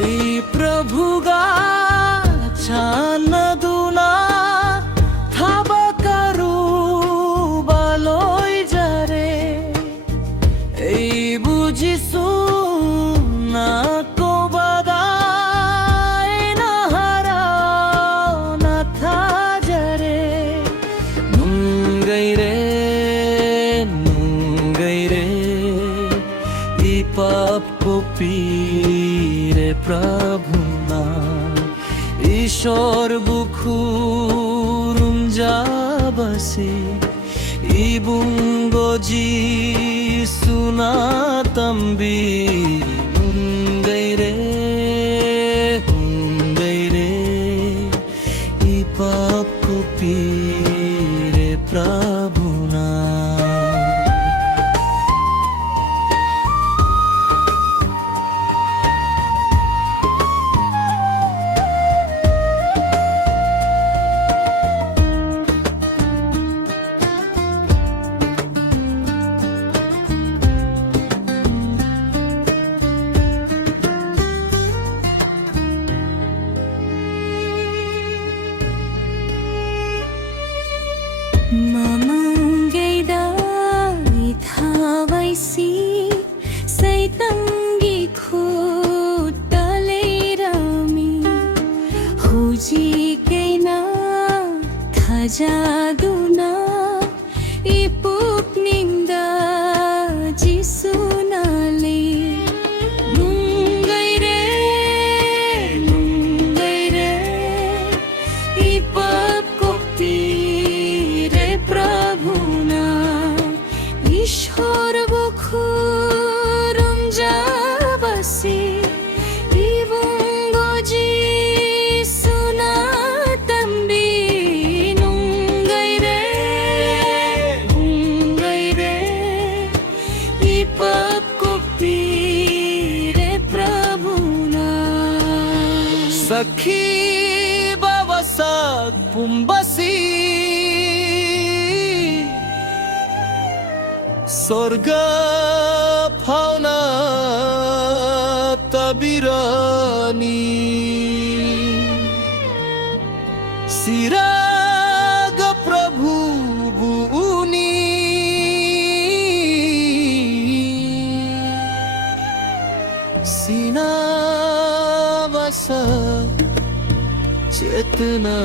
এই প্রভুগা চানদুনা থাবাকারু বালই যারে এই বুঝিছো না কবাদাই না হারাও না থাজারে নুঙ্গাই রে ই পাপ কপিরে প্রভু না ঈশ্বর বুখুরুম যাবাসি ibungoji sunatambi hungaire ipap kopire prabhuna Mamanggaida ithawaisi saitangi khutaleirami huji keina thajaduna ipuk ninda jisunale nungaire ipap kopi প্রভুনা ঈশ্বর বখুরম যাবাসি ibungoji sunatambi nungaire ipap kopire prabhuna sakhi bawasak pumbasi Sorga fauna tabirani Siraga Prabhu buuni Sinavasa chetna